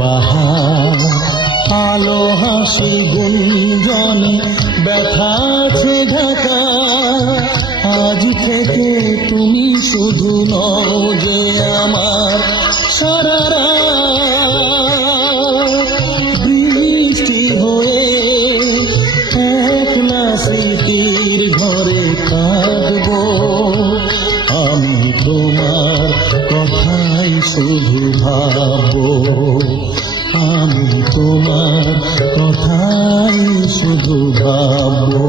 বাহার আলো হাসি গুঞ্জনে ব্যথা আছে ঢাকা। আজ থেকে তুমি শুধু নও যে আমার সারা রাত বৃষ্টি হয়ে একলা স্মৃতির ঘরে কাঁদবো। আমি তোমার কথাই শুধু ভাববো, আমি তোমার কথাই শুধু ভাববো।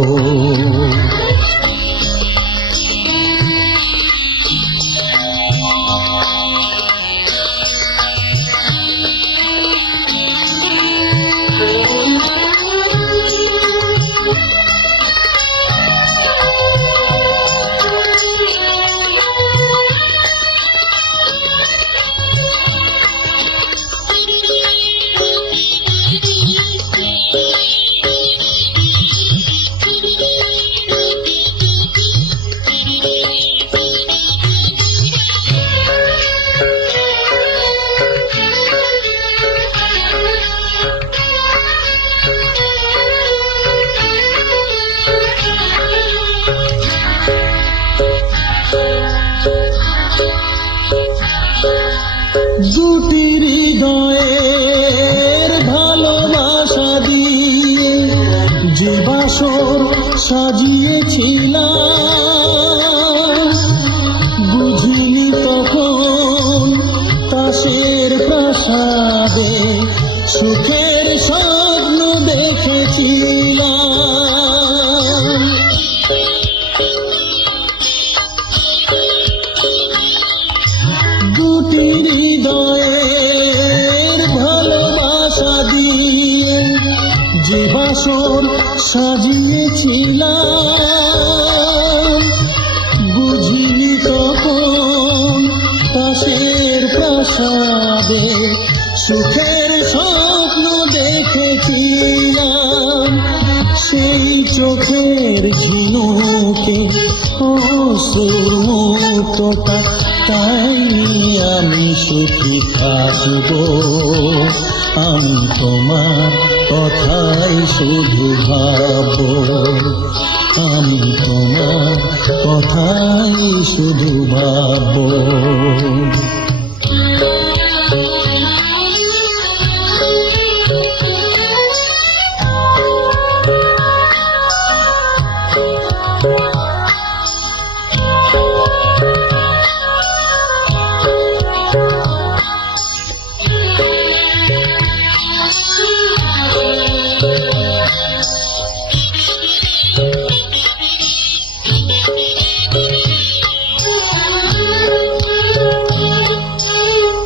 দুটি হৃদয়ের ভালোবাসা দিয়ে যে বাসর সাজিয়েছিলাম, বুঝিনি তখন তাসের প্রাসাদে সুখের স্বপ্ন দেখেছিলাম। দুটি হৃদয়ের ভালোবাসা দিয়ে যে বাসর সাজিয়েছিলাম, বুঝিনি তখন তাসের প্রাসাদে সুখের স্বপ্ন দেখেছিলাম। সেই চোখের ঝিনুকে অশ্রুর মুক্ততা, তাই আমি সুখী থাকবো। আমি তোমার কথাই শুধু ভাববো, আমি তোমার কথাই শুধু ভাববো।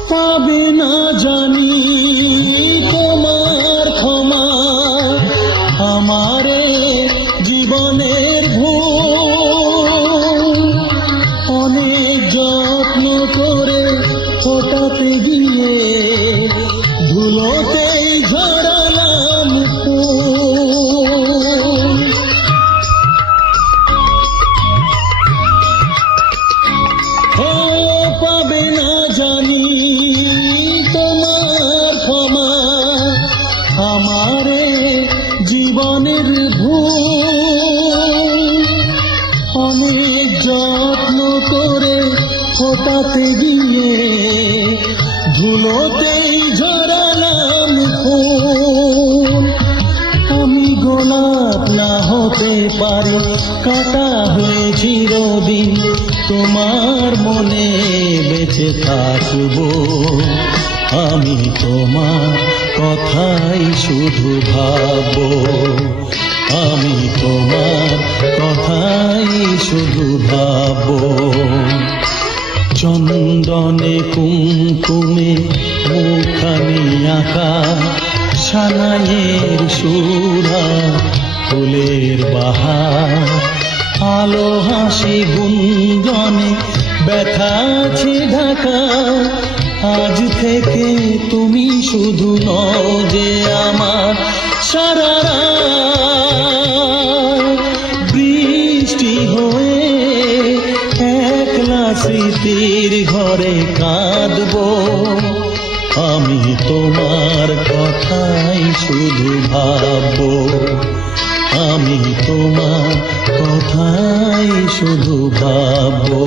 পাবে না জানি তোমার ক্ষমা, আমারে জীবনের ভুল অনেক যত্ন করে ফোটাতে গিয়ে ধুলোতেই ঝরালাম ফুল। ও পাবে না জানি তোমার ক্ষমা, আমারে জীবনের ভুল অনেক যত্ন করে ফোটাতে গিয়ে ধুলোতেই ঝরালাম ফুল। আমি গোলাপ না হতে পারি, কাটা হয়ে চিরদিন তোমার মনে বেঁচে থাকবো। আমি তোমার কথাই শুধু ভাববো, আমি তোমার কথাই শুধু ভাববো। চন্দনে কুমকুমে মুখানি আঁকা, সানাইয়ের সুরা ফুলের বাহার আলো হাসি গুঞ্জনে ব্যথা আছে ঢাকা। আজ থেকে তুমি শুধু নও যে আমার সারা রাত বৃষ্টি হয়ে একলা স্মৃতির ঘরে কাঁদবো। আমি তোমার কথাই শুধু ভাববো, আমি তোমার কথাই শুধু ভাববো।